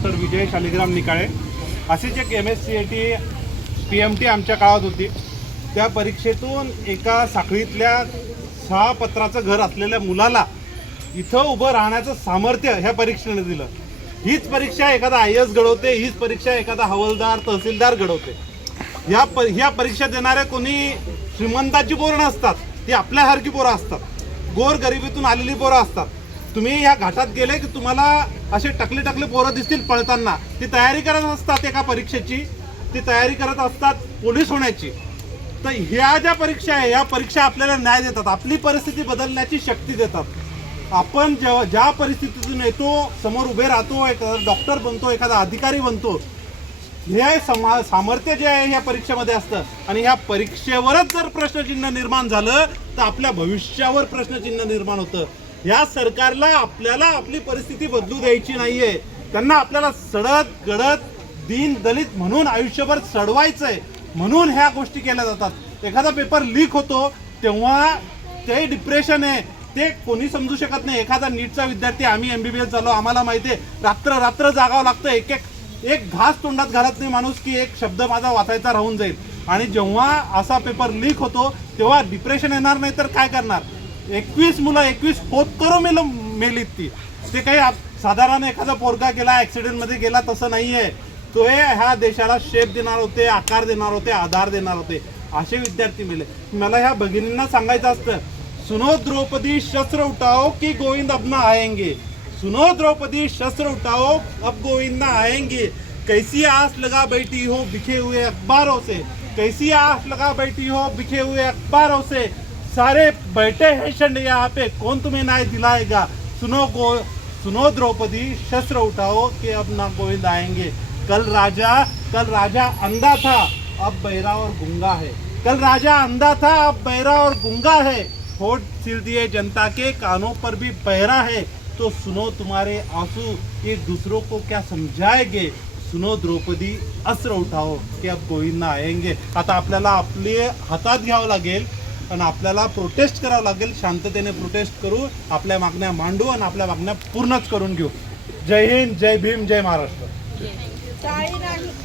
Doctor विजय शालिग्राम निकाळे। अशीच एक MSCIT PMT आमच्या काळात होती। त्या परीक्षेतून एका साखळीतल्या 6 पत्राचं घर असलेल्या मुलाला इथं उभं राहण्याचं सामर्थ्य ह्या परीक्षेने दिलं। हीच परीक्षा एखादा IAS घडवते, हीच परीक्षा एखादा हवालदार तहसीलदार घडवते। ह्या परीक्षा देणारे कोणी श्रीमंताची पोरं नसतात, ती आपल्यासारखी पोरं असतात, गोर गरिबीतून आलेली पोरं असतात। तुम्ही ह्या घाटात गेले की तुम्हाला असे टकले टकले पोरं दिसतील पळताना, ती तयारी करत असतात एका परीक्षेची, ती तयारी करत असतात पोलीस होण्याची। तर ह्या ज्या परीक्षा आहे, या परीक्षा आपल्याला न्याय देतात, आपली परिस्थिती बदलण्याची शक्ती देतात। आपण ज्या परिस्थितीतून येतो, समोर उभे राहतो, एखादा डॉक्टर बनतो, एखादा अधिकारी बनतो, हे सामर्थ्य जे आहे ह्या परीक्षेमध्ये असतं। आणि ह्या परीक्षेवरच जर प्रश्नचिन्ह निर्माण झालं तर आपल्या भविष्यावर प्रश्नचिन्ह निर्माण होतं। या सरकारला आपल्याला आपली परिस्थिती बदलू द्यायची नाहीये, त्यांना आपल्याला सडत गडत दीन दलित म्हणून आयुष्यभर सडवायचंय, म्हणून ह्या गोष्टी केल्या जातात। एखादा पेपर लीक होतो तेव्हा ते डिप्रेशन आहे, ते कोणी समजू शकत नाही। एखादा नीटचा विद्यार्थी, आम्ही MBBS झालो, आम्हाला माहिती आहे, रात्र रात्र जागावं लागतं, एक घास तोंडात घालत नाही माणूस की एक शब्द माझा वाचायचा राहून जाईल। आणि जेव्हा असा पेपर लीक होतो तेव्हा डिप्रेशन येणार नाही तर काय करणार? 21 मुलं 21 होत करू मेलीत ती, ते काही साधारण एखादा पोरगा गेला ॲक्सिडेंटमध्ये गेला तसं नाही आहे। तो ह्या देशाला शेप देणार होते, आकार देणार होते, आधार देणार होते, असे विद्यार्थी मिळले। मला ह्या भगिनींना सांगायचं असतं, सुनो द्रौपदी शस्त्र उठाओ कि गोविंद अब ना आएंगे, सुनो द्रौपदी शस्त्र उठाओ अब गोविंद ना आएंगे। कैसी आस लगा बैठी हो बिखे हुए अखबारों से, कैसी आस लगा बैठी हो बिखे हुए अखबारों से, सारे बैठे हैं षंड यहाँ पे, कौन तुम्हें न्याय दिलाएगा। सुनो द्रौपदी शस्त्र उठाओ कि अब ना गोविंद आएंगे। कल राजा अंधा था, अब बहरा और गूंगा है। कल राजा अंधा था, अब बहरा और गूंगा है। होठ सिल दिए जनता के, कानों पर भी बहरा है। तो सुनो तुम्हारे आंसू ये दूसरों को क्या समझाएंगे। सुनो द्रौपदी अस्त्र उठाओ की अब गोविंद आएंगे। आता आपल्याला आपले हातात घ्यावं लागेल आणि आपल्याला प्रोटेस्ट करावं लागेल। शांततेने प्रोटेस्ट करू, आपल्या मागण्या मांडू आणि आपल्या मागण्या पूर्णच करून घेऊ। जय हिंद, जय भीम, जय महाराष्ट्र।